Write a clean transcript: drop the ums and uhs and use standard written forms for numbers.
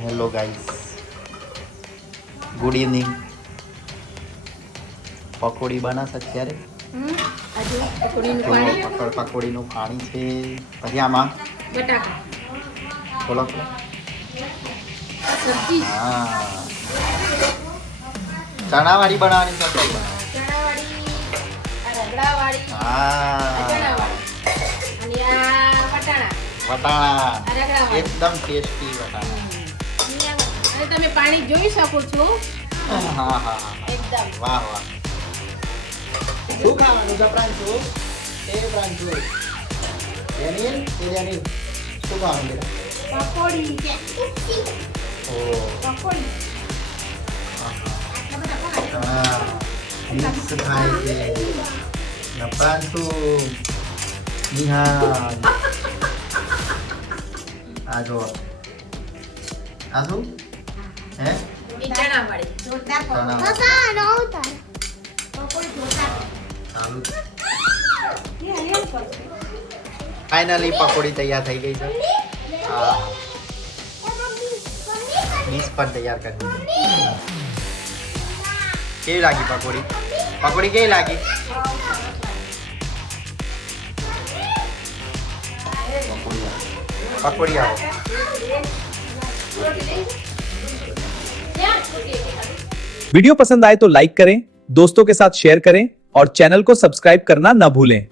Hello guys, good evening. પકોડી બનાવશે અત્યારે. પકોડીનું પાણી છે. પછી આમાં બટાકા બોલો. સબ્જી હા, ચણાવાળી બનાવવાની છે. ચણાવાળી, રગડાવાળી, હા, ચણાવાળી અને આ વટાણા વટાણા રગડાવાળી. એકદમ ટેસ્ટી વટાણા. અને તમે પાણી જોઈ શકો છો. હા હા હા, એકદમ વાહ વાહ. શું ખાવાનું છે પ્રાંશુ? એ પ્રાંશુ, ડેનિયલ, શું ખાવાનું બેટા? પકોડી છે. ઓ પકોડી હા, મિક્સ થાય છે. પ્રાંશુ, નિહાલ, આ જો આ શું હે? એ ચણાવાળી જોરદાર ચણા. પકોડી જોરદાર. ચાલુ. ફાઇનલી પકોડી તૈયાર થઈ ગઈ છે. હા, ડીશ પણ તૈયાર કરી દીધી. કેવી લાગી પકોડી? પકોડી કેવી લાગી? पकौड़ी आओ. वीडियो पसंद आए तो लाइक करें, दोस्तों के साथ शेयर करें और चैनल को सब्सक्राइब करना न भूलें.